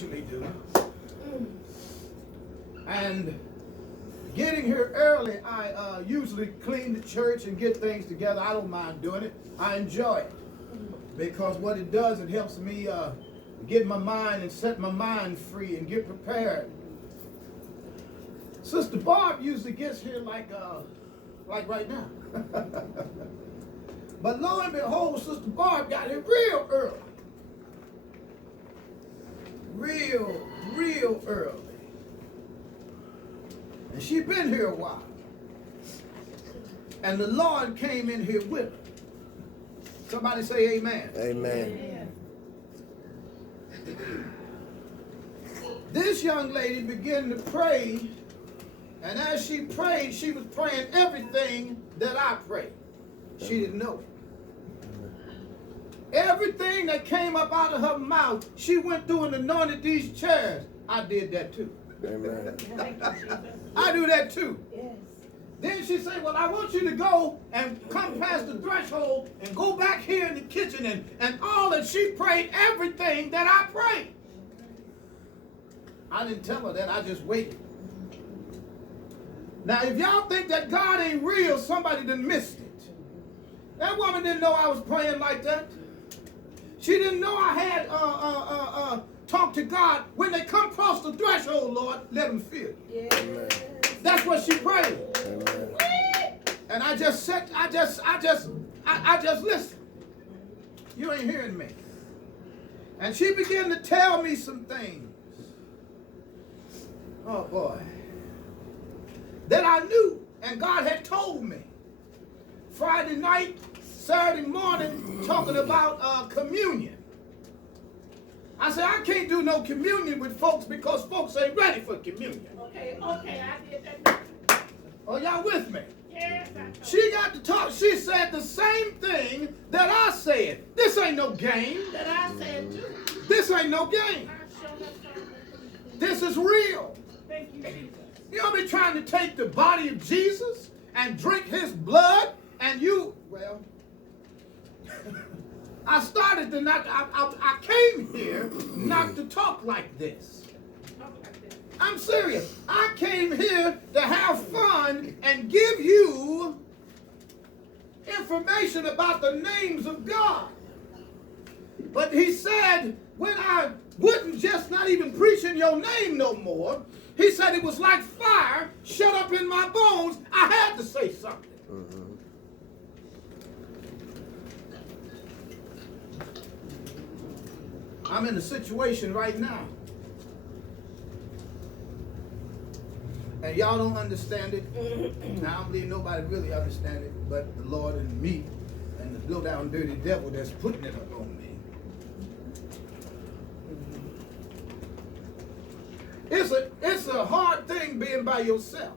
usually do. And getting here early, I usually clean the church and get things together. I don't mind doing it. I enjoy it. Because what it does, it helps me get my mind and set my mind free and get prepared. Sister Barb usually gets here like right now. But lo and behold, Sister Barb got here real early. Real early. And she been here a while. And the Lord came in here with her. Somebody say amen. Amen. This young lady began to pray, and as she prayed, she was praying everything that I prayed. She didn't know it. Everything that came up out of her mouth, she went through and anointed these chairs. I did that too. Amen. I do that too. Yes. Then she said, well, I want you to go and come past the threshold and go back here in the kitchen and all that. She prayed everything that I prayed. I didn't tell her that. I just waited. Now, if y'all think that God ain't real, somebody done missed it. That woman didn't know I was praying like that. She didn't know I had talked to God. When they come across the threshold, Lord, let them feel you. Yes. That's what she prayed. Amen. And I just said, I just listened. You ain't hearing me. And she began to tell me some things. Oh boy. That I knew and God had told me. Friday night, Saturday morning, talking about communion. I said, I can't do no communion with folks because folks ain't ready for communion. Okay, I did that. Oh, y'all with me? Yes, She got to talk. She said the same thing that I said. This ain't no game. that I said too. This ain't no game. This is real. Thank you, Jesus. You don't be trying to take the body of Jesus and drink his blood and you, well, I started to not, I came here not to talk like this. I'm serious. I came here to have fun and give you information about the names of God. But he said, when I wouldn't just not even preach in your name no more, he said it was like fire shut up in my bones. I had to say something. Mm-hmm. I'm in a situation right now. And y'all don't understand it. Now, I don't believe nobody really understands it but the Lord and me and the low down dirty devil that's putting it on me. It's a hard thing being by yourself.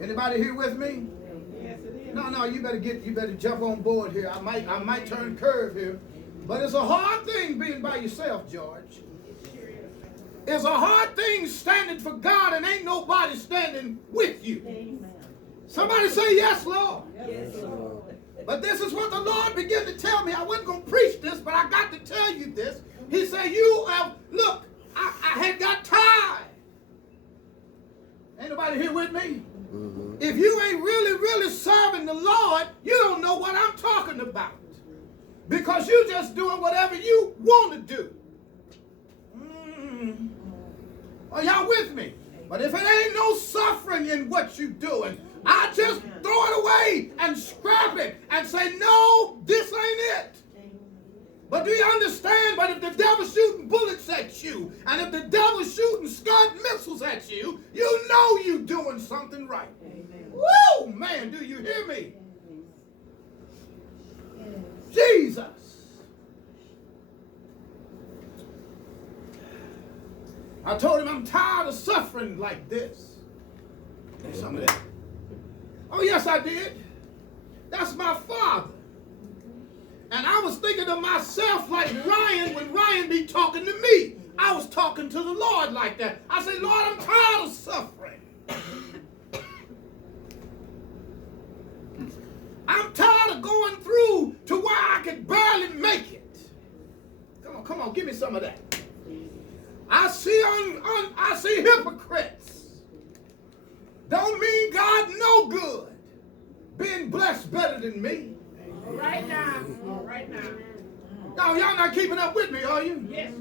Anybody here with me? Yes, it is. No, you better jump on board here. I might turn curve here. But it's a hard thing being by yourself, George. It's a hard thing standing for God and ain't nobody standing with you. Amen. Somebody say yes, Lord. Yes, Lord. But this is what the Lord began to tell me. I wasn't going to preach this, but I got to tell you this. He said, you have, look, I had got tired. Ain't nobody here with me? Mm-hmm. If you ain't really serving the Lord, you don't know what I'm talking about. Because you just doing whatever you want to do. Are y'all with me? But if it ain't no suffering in what you doing, I just throw it away and scrap it and say, no, this ain't it. But do you understand? But if the devil's shooting bullets at you, and if the devil's shooting Scud missiles at you, you know you doing something right. Amen. Woo, man, do you hear me? Jesus. I told him I'm tired of suffering like this. And some of that. Oh, yes, I did. That's my father. And I was thinking to myself like Ryan, when Ryan be talking to me, I was talking to the Lord like that. I said, Lord, I'm tired of suffering. I'm tired of going through to where I could barely make it. Come on, give me some of that. I see hypocrites. Don't mean God no good. Being blessed better than me. All right now. All right now. Now, y'all not keeping up with me, are you? Yes.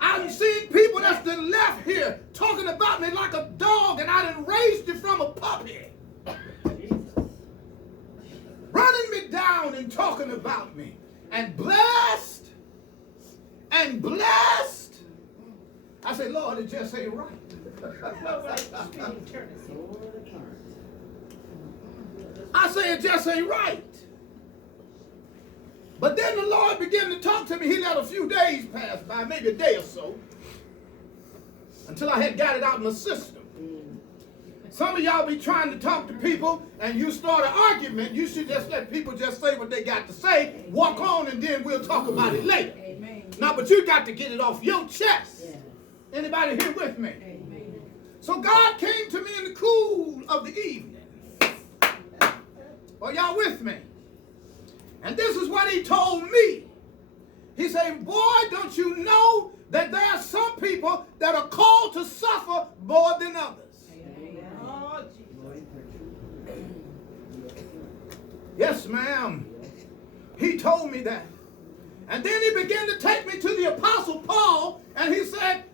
I've seen people that's been left here talking about me like a dog, and I done raised you from a puppy. Running me down and talking about me. And blessed. And blessed. I say, Lord, it just ain't right. I say it just ain't right. But then the Lord began to talk to me. He let a few days pass by, maybe a day or so, until I had got it out in the system. Some of y'all be trying to talk to people and you start an argument. You should just let people just say what they got to say, walk on, and then we'll talk about it later. Amen. Now, but you got to get it off your chest. Anybody here with me? Amen. So God came to me in the cool of the evening. Are y'all with me? And this is what he told me. He said, boy, don't you know that there are some people that are called to suffer more than others? Oh, Jesus. Yes, ma'am. He told me that. And then he began to take me to the Apostle Paul, and he said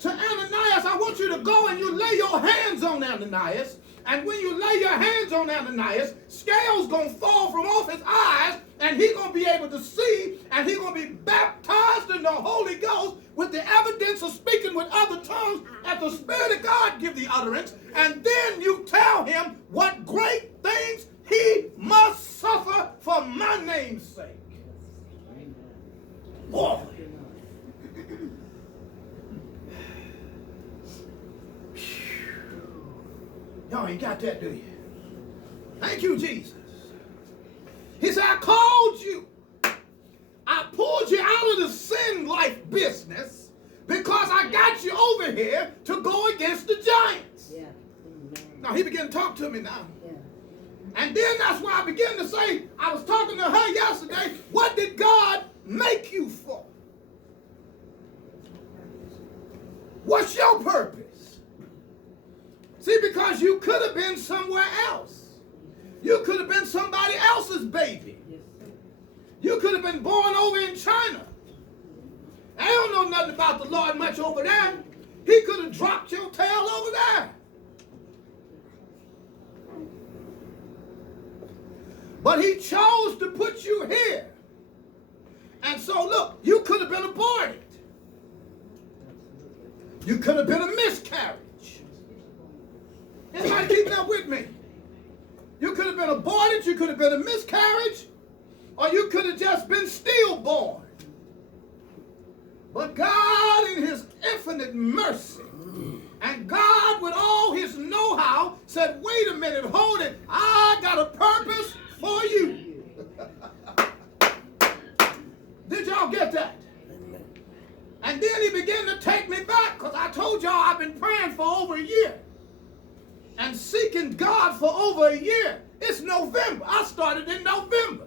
to Ananias, I want you to go and you lay your hands on Ananias. And when you lay your hands on Ananias, scales going to fall from off his eyes, and he's going to be able to see, and he's going to be baptized in the Holy Ghost with the evidence of speaking with other tongues as the Spirit of God give the utterance. And then you tell him what great things he must suffer for my name's sake. Boy. Y'all ain't got that, do you? Thank you, Jesus. He said, I called you. I pulled you out of the sin life business because I got you over here to go against the giants. Yeah. Now, he began to talk to me now. Yeah. And then that's why I began to say, I was talking to her yesterday, what did God make you for? What's your purpose? See, because you could have been somewhere else. You could have been somebody else's baby. You could have been born over in China. I don't know nothing about the Lord much over there. He could have dropped your tail over there. But he chose to put you here. And so, look, you could have been aborted. You could have been a miscarriage. Anybody keeping up with me? You could have been aborted, you could have been a miscarriage, or you could have just been stillborn. But God in his infinite mercy, and God with all his know-how, said, wait a minute, hold it, I got a purpose for you. Did y'all get that? And then he began to take me back, because I told y'all I've been praying for over a year. And seeking God for over a year. It's November. I started in November.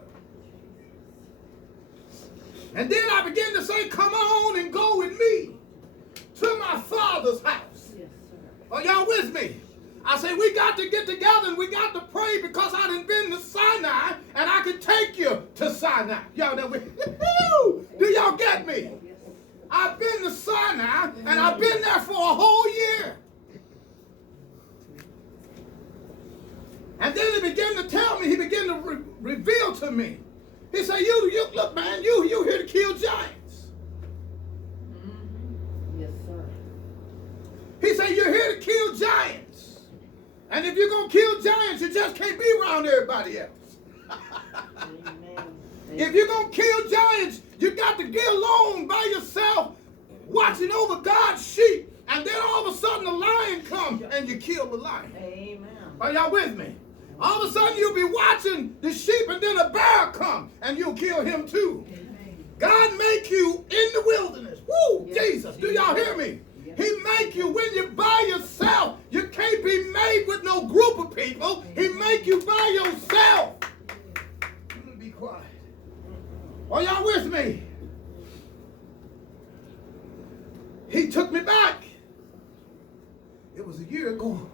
And then I began to say, come on and go with me to my Father's house. Yes, Are y'all with me? I say, we got to get together and we got to pray because I done been to Sinai and I can take you to Sinai. Y'all know, do y'all get me? I've been to Sinai and I've been there for a whole year. And then he began to tell me, he began to reveal to me. He said, you look, man, you here to kill giants. Yes, sir. He said, you're here to kill giants. And if you're going to kill giants, you just can't be around everybody else. Amen. If you're going to kill giants, you got to get alone by yourself, watching over God's sheep. And then all of a sudden the lion comes and you kill the lion. Amen. Are y'all with me? All of a sudden you'll be watching the sheep and then a bear come and you'll kill him too. Amen. God make you in the wilderness. Woo, Yes. Jesus. Do y'all hear me? Yes. He make you when you're by yourself. You can't be made with no group of people. He make you by yourself. I'm gonna be quiet. Are y'all with me? He he took me back. It was a year ago.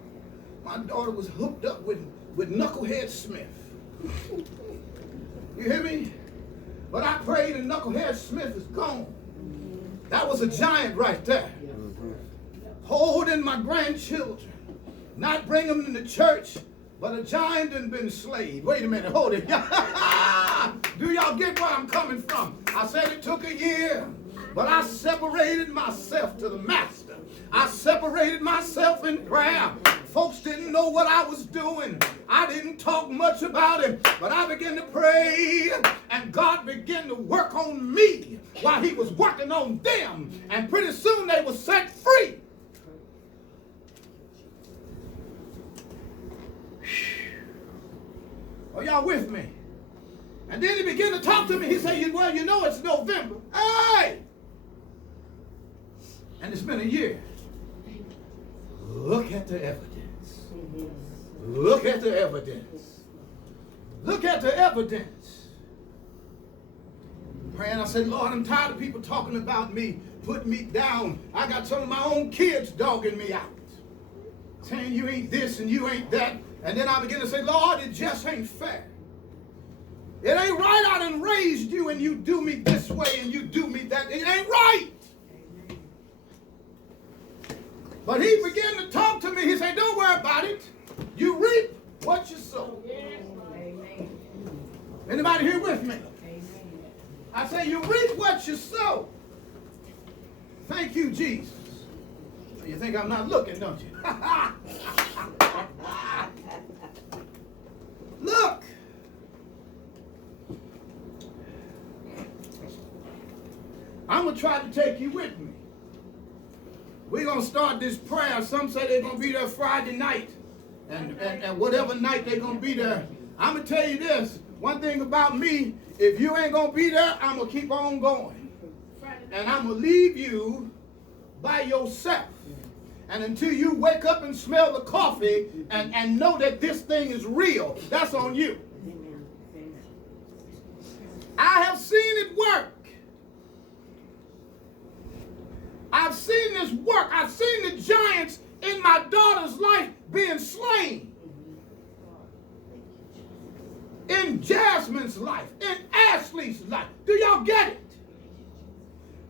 My daughter was hooked up with Knucklehead Smith. You hear me? But I prayed and Knucklehead Smith is gone. That was a giant right there. Holding my grandchildren. Not bring them into church, but a giant and been slayed. Wait a minute, hold it. Do y'all get where I'm coming from? I said it took a year, but I separated myself to the master. I separated myself in prayer. Folks didn't know what I was doing. I didn't talk much about it, but I began to pray, and God began to work on me while he was working on them, and pretty soon they were set free. Are y'all with me? And then he began to talk to me. He said, well, you know it's November. Hey! And it's been a year. Look at the evidence. Look at the evidence. Look at the evidence. Praying, I said, Lord, I'm tired of people talking about me, putting me down. I got some of my own kids dogging me out, saying you ain't this and you ain't that. And then I begin to say, Lord, it just ain't fair. It ain't right I done raised you and you do me this way and you do me that. It ain't right. But he began to talk to me. He said, don't worry about it. You reap what you sow. Anybody here with me? I say you reap what you sow. Thank you, Jesus. You think I'm not looking, don't you? Look. I'm going to try to take you with me. We're going to start this prayer. Some say they're going to be there Friday night. And whatever night they're going to be there. I'm going to tell you this. One thing about me, if you ain't going to be there, I'm going to keep on going. And I'm going to leave you by yourself. And until you wake up and smell the coffee and know that this thing is real, that's on you. I have seen it work. I've seen this work. I've seen the giants in my daughter's life being slain. In Jasmine's life, in Ashley's life. Do y'all get it?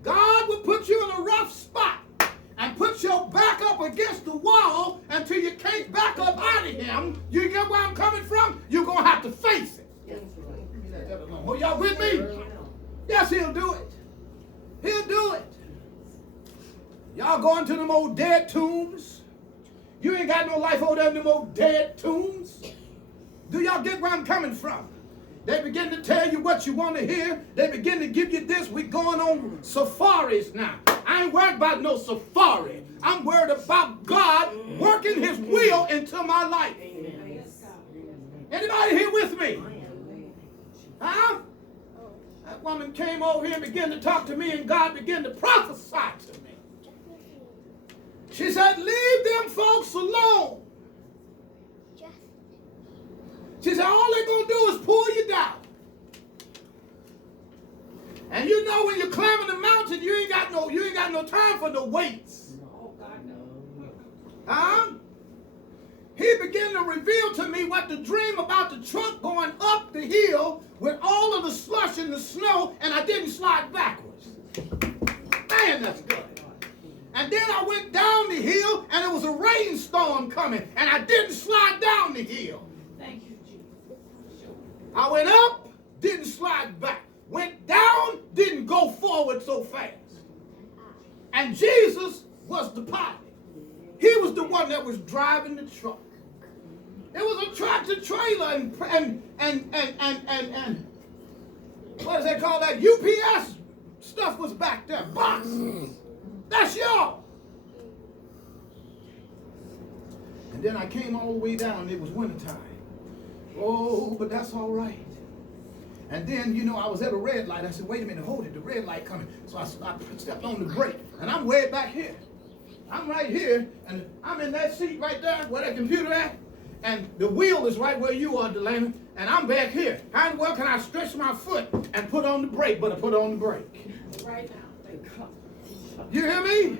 God will put you in a rough spot and put your back up against the wall until you can't back up out of him. You get where I'm coming from? You're going to have to face it. Oh, y'all with me? Yes, he'll do it. He'll do it. Y'all going to them old dead tombs? You ain't got no life over there in them old dead tombs. Do y'all get where I'm coming from? They begin to tell you what you want to hear. They begin to give you this. We're going on safaris now. I ain't worried about no safari. I'm worried about God working his will into my life. Anybody here with me? Huh? That woman came over here and began to talk to me, and God began to prophesy to me. She said, leave them folks alone. She said, all they're going to do is pull you down. And you know when you're climbing the mountain, you ain't got no time for the weights. He began to reveal to me what the dream about the truck going up the hill with all of the slush and the snow, and I didn't slide backwards. Man, that's good. And then I went down the hill, and it was a rainstorm coming, and I didn't slide down the hill. Thank you, Jesus. I went up, didn't slide back. Went down, didn't go forward so fast. And Jesus was the pilot. He was the one that was driving the truck. It was a tractor trailer and what does they call that? UPS stuff was back there. Boxes. That's y'all. And then I came all the way down. It was wintertime. Oh, but that's all right. And then, you know, I was at a red light. I said, wait a minute, hold it. The red light coming. So I stepped on the brake. And I'm way back here. I'm right here. And I'm in that seat right there where that computer at. And the wheel is right where you are, Delaney. And I'm back here. How in the world can I stretch my foot and put on the brake? But I put on the brake. Right now. You hear me?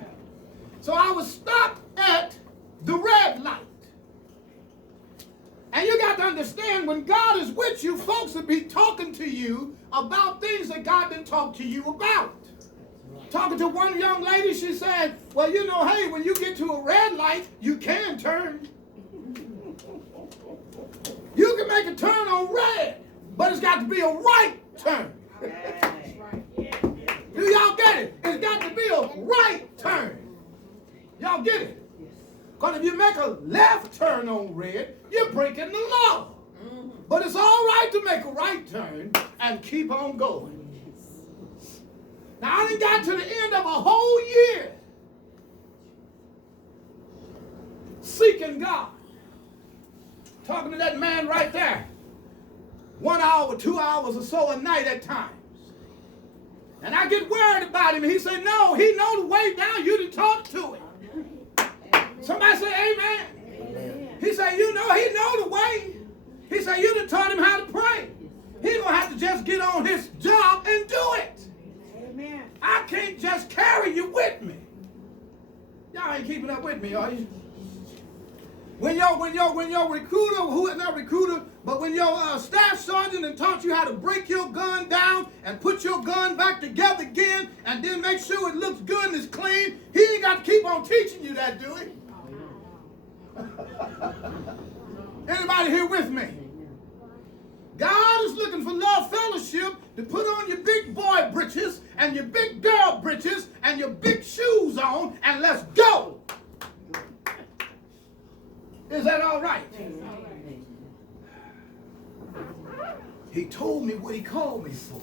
So I was stopped at the red light. And you got to understand, when God is with you, folks will be talking to you about things that God didn't talk to you about. Talking to one young lady, she said, well, you know, hey, when you get to a red light, you can turn. You can make a turn on red, but it's got to be a right turn. Do y'all get it? It's got to be a right turn. Y'all get it? Because if you make a left turn on red, you're breaking the law. But it's all right to make a right turn and keep on going. Now, I done got to the end of a whole year seeking God. Talking to that man right there. 1 hour, 2 hours or so a night at times. And I get worried about him. And he said, no, he know the way down. You done talk to him. Somebody say amen. Amen. He said, you know, he know the way. He said, you done taught him how to pray. He gonna have to just get on his job and do it. Amen. I can't just carry you with me. Y'all ain't keeping up with me, are you? When your recruiter, who is not recruiter, but when your staff sergeant and taught you how to break your gun down and put your gun back together again and then make sure it looks good and it's clean, he ain't got to keep on teaching you that, do he? Anybody here with me? God is looking for love fellowship to put on your big boy britches and your big girl britches and your big shoes on and let's go. Is that all right? He told me what he called me for.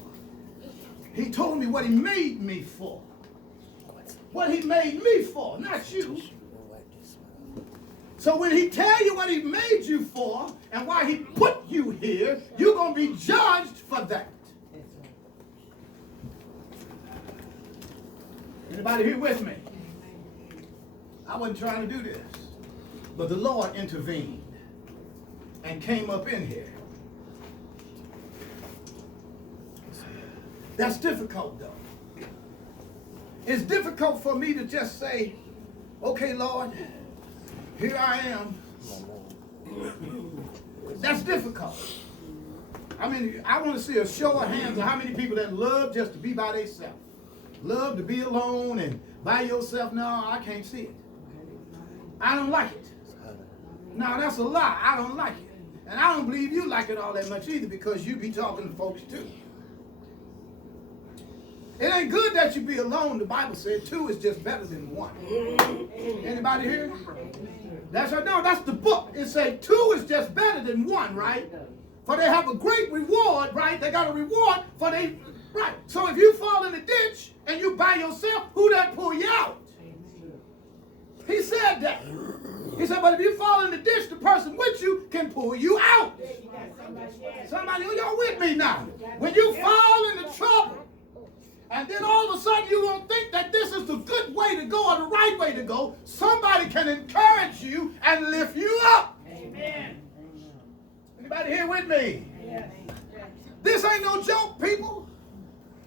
He told me what he made me for. What he made me for, not you. So when he tell you what he made you for and why he put you here, you're going to be judged for that. Anybody here with me? I wasn't trying to do this. But the Lord intervened and came up in here. That's difficult, though. It's difficult for me to just say, okay, Lord, here I am. That's difficult. I mean, I want to see a show of hands of how many people that love just to be by themselves. Love to be alone and by yourself. No, I can't see it. I don't like it. No, that's a lie. I don't like it. And I don't believe you like it all that much either because you be talking to folks too. It ain't good that you be alone. The Bible said 2 is just better than 1. Anybody here? That's right. No, that's the book. It said 2 is just better than 1, right? For they have a great reward, right? They got a reward for they, right. So if you fall in the ditch and you by yourself, who that pull you out? He said that. He said, but if you fall in the ditch, the person with you can pull you out. Somebody, y'all with me now? When you fall into trouble, and then all of a sudden you won't think that this is the good way to go or the right way to go, somebody can encourage you and lift you up. Amen. Anybody here with me? Yes. This ain't no joke, people.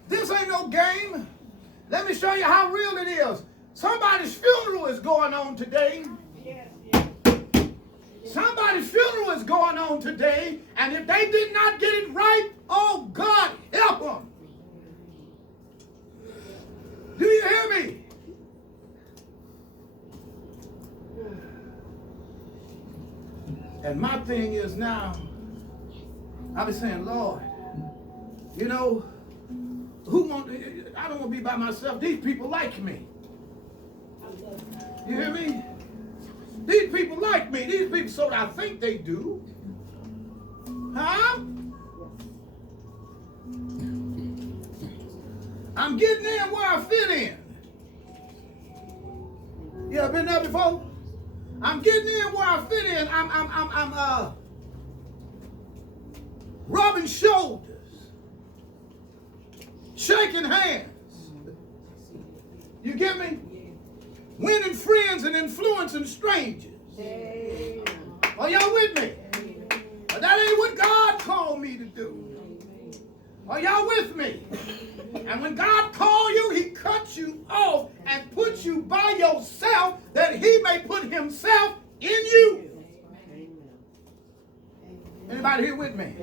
This ain't no game. Let me show you how real it is. Somebody's funeral is going on today. Somebody's funeral is going on today, and if they did not get it right, oh God, help them. Do you hear me? And my thing is now, I've been saying, Lord, you know, I don't want to be by myself. These people like me. You hear me? These people like me. These people, so I think they do. Huh? I'm getting in where I fit in. You ever been there before? I'm getting in where I fit in. I'm rubbing shoulders, shaking hands. You get me? Winning friends and influencing strangers. Are y'all with me? But that ain't what God called me to do. Are y'all with me? And when God calls you, he cuts you off and puts you by yourself that he may put himself in you. Anybody here with me?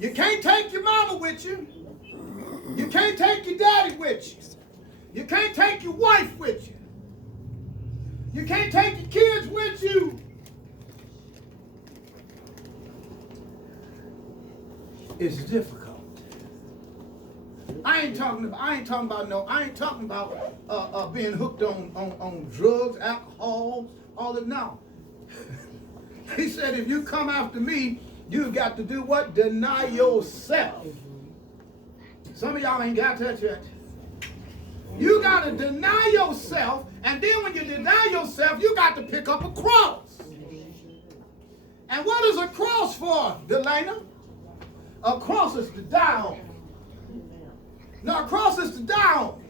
You can't take your mama with you. You can't take your daddy with you. You can't take your wife with you. You can't take your kids with you. It's difficult. I ain't talking about being hooked on drugs, alcohol, all that. No. He said, if you come after me, you've got to do what? Deny yourself. Some of y'all ain't got that yet. You got to deny yourself, and then when you deny yourself, you got to pick up a cross. And what is a cross for, Delana? A cross is to die on. No, a cross is to die on.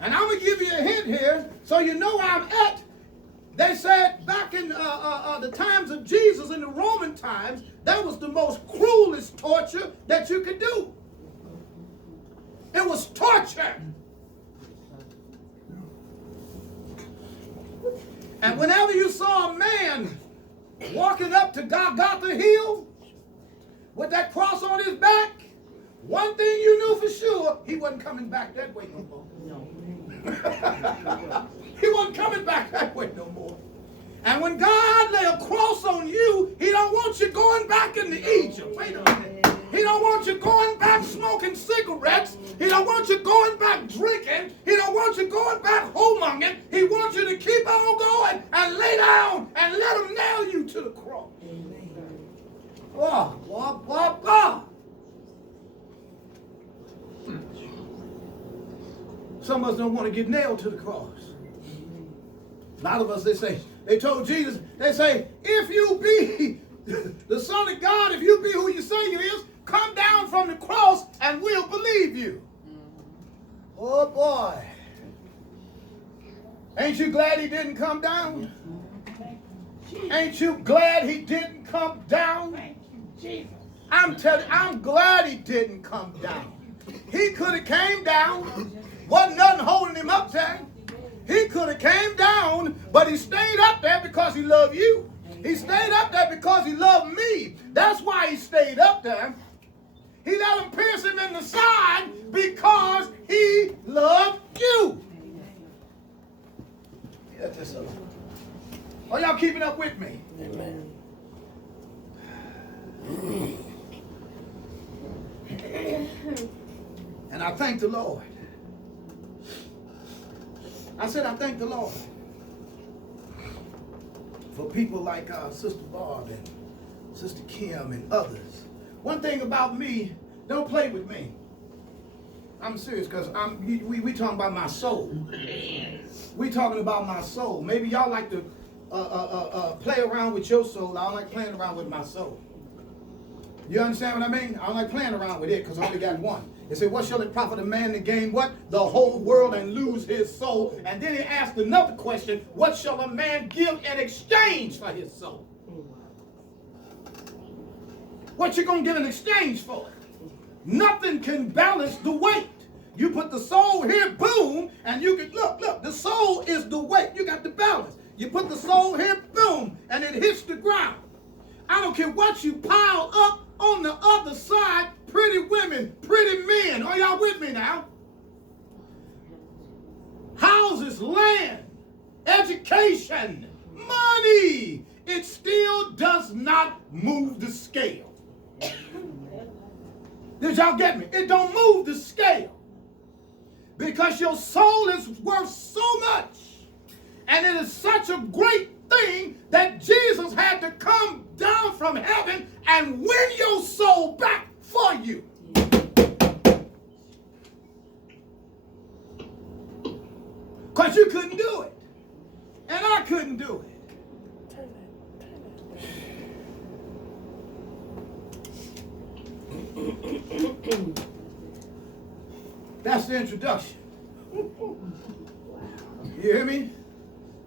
And I'm going to give you a hint here so you know where I'm at. They said back in the times of Jesus, in the Roman times, that was the most cruelest torture that you could do. It was torture. And whenever you saw a man walking up to Golgotha Hill with that cross on his back, one thing you knew for sure, he wasn't coming back that way no more. No. He wasn't coming back that way no more. And when God lay a cross on you, he don't want you going back into Egypt. Wait a minute. He don't want you going back smoking cigarettes. He don't want you going back drinking. He don't want you going back homonging. He wants you to keep on going and lay down and let him nail you to the cross. Oh, blah, blah, blah. Some of us don't want to get nailed to the cross. A lot of us, they told Jesus, they say, if you be the Son of God, if you be who you say you is, come down from the cross and we'll believe you. Oh boy. Ain't you glad he didn't come down? Ain't you glad he didn't come down? I'm telling you, I'm glad he didn't come down. He could have came down. Wasn't nothing holding him up there. He could have came down, but he stayed up there because he loved you. He stayed up there because he loved me. That's why he stayed up there. He let him pierce him in the side because he loved you. Are y'all keeping up with me? Amen. And I thank the Lord. I said, I thank the Lord for people like Sister Barb and Sister Kim and others. One thing about me, don't play with me. I'm serious because we talking about my soul. We talking about my soul. Maybe y'all like to play around with your soul. I don't like playing around with my soul. You understand what I mean? I don't like playing around with it because I only got one. They say, what shall it profit a man to gain what? The whole world and lose his soul. And then he asked another question, what shall a man give in exchange for his soul? What you going to get in exchange for? Nothing can balance the weight. You put the soul here, boom, and you can, look, the soul is the weight. You got the balance. You put the soul here, boom, and it hits the ground. I don't care what you pile up on the other side, pretty women, pretty men. Are y'all with me now? Houses, land, education, money. It still does not move the scale. Did y'all get me? It don't move the scale. Because your soul is worth so much. And it is such a great thing that Jesus had to come down from heaven and win your soul back for you. Because you couldn't do it. And I couldn't do it. That's the introduction. You hear me?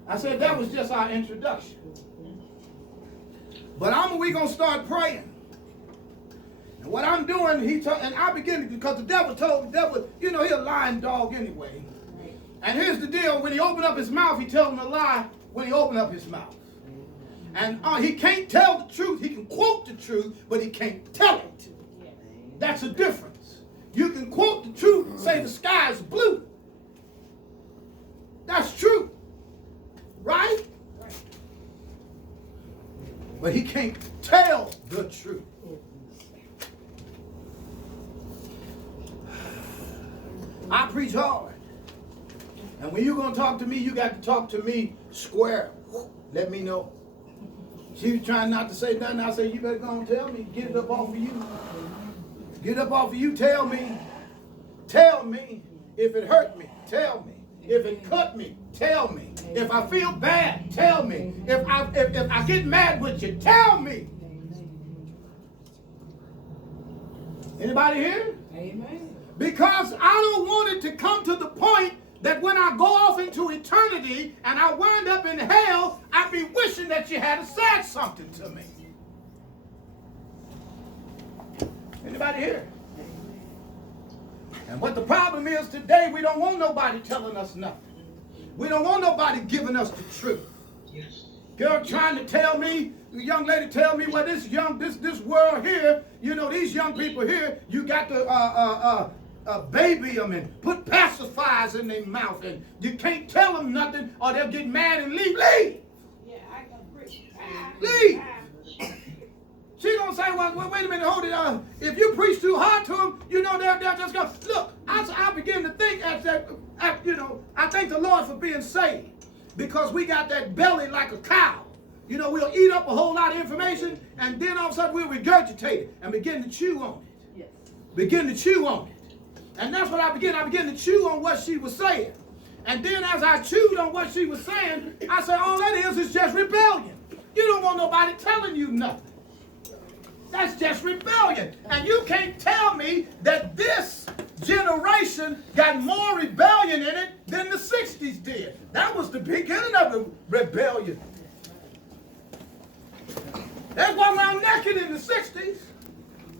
I said that was just our introduction. But we're going to start praying. And what I'm doing, and I begin to, because the devil told the devil, you know, he's a lying dog anyway. And here's the deal, when he opened up his mouth, he tells him a lie when he opened up his mouth. And he can't tell the truth. He can quote the truth, but he can't tell it. That's the difference. You can quote the truth, say the sky is blue. That's true. Right? But he can't tell the truth. I preach hard. And when you're going to talk to me, you got to talk to me square. Let me know. She was trying not to say nothing. I said, you better go and tell me. Get it up off of you. Get it up off of you. Tell me. Tell me. If it hurt me, tell me. If it cut me, tell me. If I feel bad, tell me. If I get mad with you, tell me. Anybody here? Amen. Because I don't want it to come to the point that when I go off into eternity and I wind up in hell, I'd be wishing that you had said something to me. Anybody here? And what the problem is today, we don't want nobody telling us nothing. We don't want nobody giving us the truth. Girl trying to tell me, the young lady tell me, well, this world here, you know, these young people here, you got to baby them and put pacifiers in their mouth, and you can't tell them nothing or they'll get mad and leave. Leave! Yeah, I can preach. Leave! She gonna say, well, wait a minute, hold it. If you preach too hard to them, you know, they'll just go. Look, I begin to think I thank the Lord for being saved, because we got that belly like a cow. You know, we'll eat up a whole lot of information, and then all of a sudden we'll regurgitate it and begin to chew on it. Yes. Begin to chew on it. And that's what I began to chew on what she was saying. And then as I chewed on what she was saying, I said, all that is just rebellion. You don't want nobody telling you nothing. That's just rebellion. And you can't tell me that this generation got more rebellion in it than the 60s did. That was the beginning of the rebellion. They walked around naked in the 60s.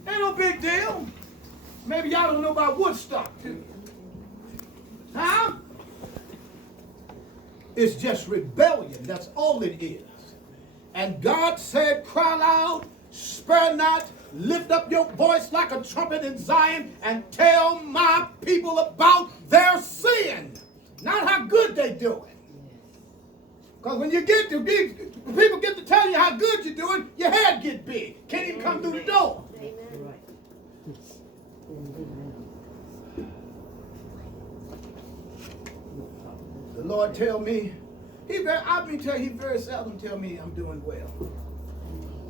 Ain't no big deal. Maybe y'all don't know about Woodstock, too. Huh? It's just rebellion. That's all it is. And God said, cry loud, spare not, lift up your voice like a trumpet in Zion, and tell my people about their sin. Not how good they doing. Because when you get to people get to tell you how good you're doing, your head get big. Can't even come through the door. The Lord tell me, he very seldom tell me I'm doing well.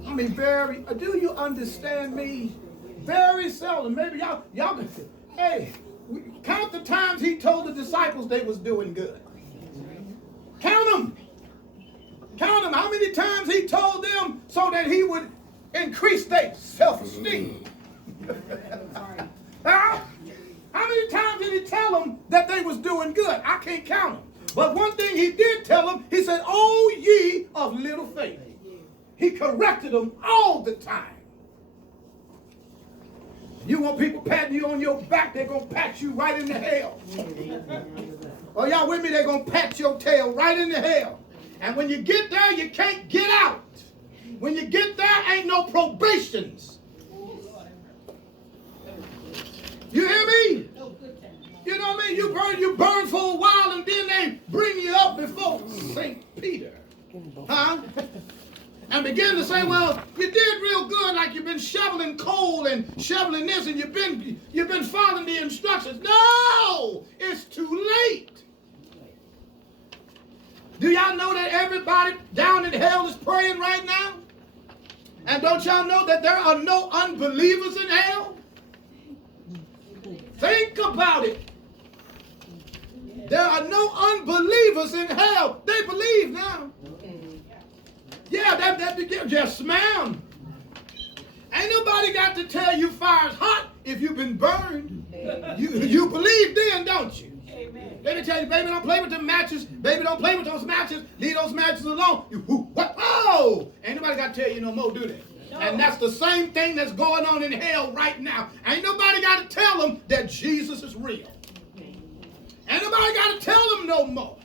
I mean, do you understand me? Very seldom. Maybe y'all, hey, count the times he told the disciples they was doing good. Count them. Count them. How many times he told them so that he would increase their self-esteem? Huh? How many times did he tell them that they was doing good? I can't count them. But one thing he did tell them, he said, "O ye of little faith." He corrected them all the time. You want people patting you on your back, they're going to pat you right into hell. Oh, y'all with me? They're going to pat your tail right into hell. And when you get there, you can't get out. When you get there, ain't no probations. You hear me? You know what I mean? You burn for a while, and then they bring you up before St. Peter. Huh? And begin to say, well, you did real good, like you've been shoveling coal and shoveling this, and you've been following the instructions. No! It's too late. Do y'all know that everybody down in hell is praying right now? And don't y'all know that there are no unbelievers in hell? Think about it. There are no unbelievers in hell. They believe now. Yeah, yes, ma'am. Ain't nobody got to tell you fire's hot if you've been burned. You believe then, don't you? Amen. They tell you, baby, don't play with them matches. Baby, don't play with those matches. Leave those matches alone. What? Oh! Ain't nobody got to tell you no more, do they? And that's the same thing that's going on in hell right now. Ain't nobody got to tell them that Jesus is real. Ain't nobody got to tell them no more.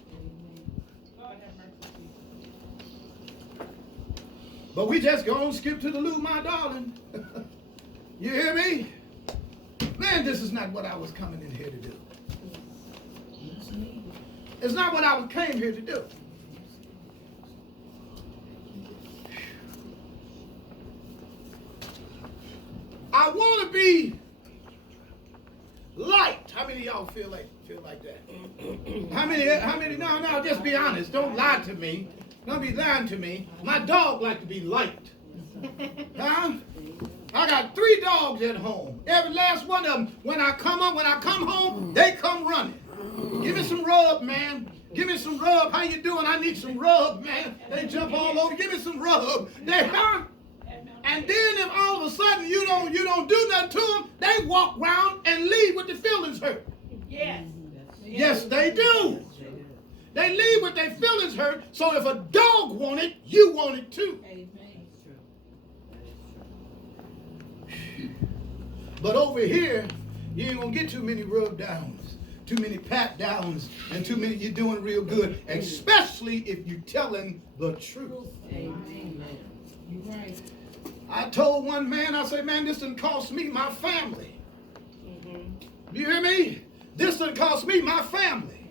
But we just go and skip to the loo, my darling. You hear me? Man, this is not what I was coming in here to do. It's not what I came here to do. I want to be liked. How many of y'all feel like that? How many, no, just be honest. Don't lie to me. Don't be lying to me. My dog like to be liked. Huh? I got 3 dogs at home. Every last one of them, when I come home, they come running. Give me some rub, man. Give me some rub. How you doing? I need some rub, man. They jump all over. Give me some rub. They come. And then if all of a sudden you don't do nothing to them, they walk around and leave with their feelings hurt. Yes. Yes, they do. They leave with their feelings hurt. So if a dog want it, you want it too. But over here, you ain't gonna get too many rub downs, too many pat downs, and too many you're doing real good, especially if you're telling the truth. Amen. You're right. I told one man, I said, man, this done cost me my family. You hear me? This done cost me my family.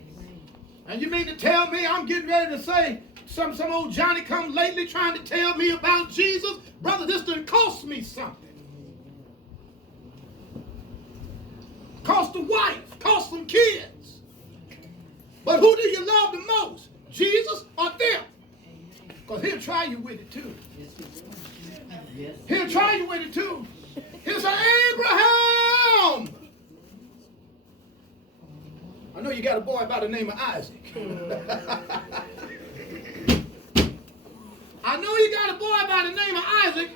And you mean to tell me I'm getting ready to say some old Johnny come lately trying to tell me about Jesus? Brother, this done cost me something. Cost the wife, cost some kids. But who do you love the most? Jesus or them? Because he'll try you with it too. He'll try you with it too. He'll say, Abraham. I know you got a boy by the name of Isaac. I know you got a boy by the name of Isaac,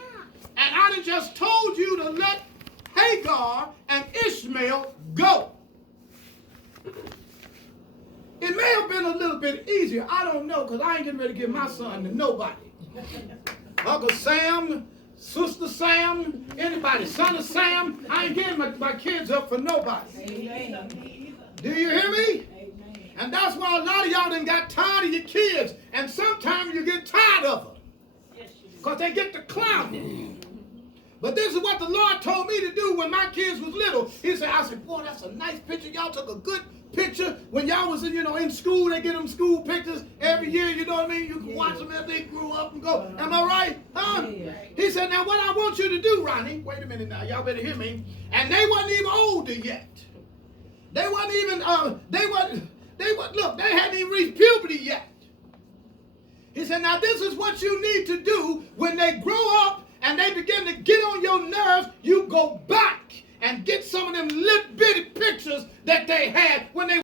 and I done just told you to let Hagar and Ishmael go. It may have been a little bit easier. I don't know, because I ain't getting ready to give my son to nobody. Uncle Sam, Sister Sam, anybody, son of Sam, I ain't getting my kids up for nobody. Amen. Do you hear me? Amen. And that's why a lot of y'all done got tired of your kids. And sometimes you get tired of them. Yes, you do. Because they get to clowning. But this is what the Lord told me to do when my kids was little. He said, I said, boy, that's a nice picture. Y'all took a good picture. When y'all was in school, they get them school pictures every year, you know what I mean? You can watch them as they grew up and go, am I right? Huh? He said, now what I want you to do, Ronnie, wait a minute now, y'all better hear me. And they wasn't even older yet. They wasn't even, look, they hadn't even reached puberty yet. He said, now this is what you need to do when they grow up and they begin to get on your nerves. You go back and get some of them little bitty pictures that they had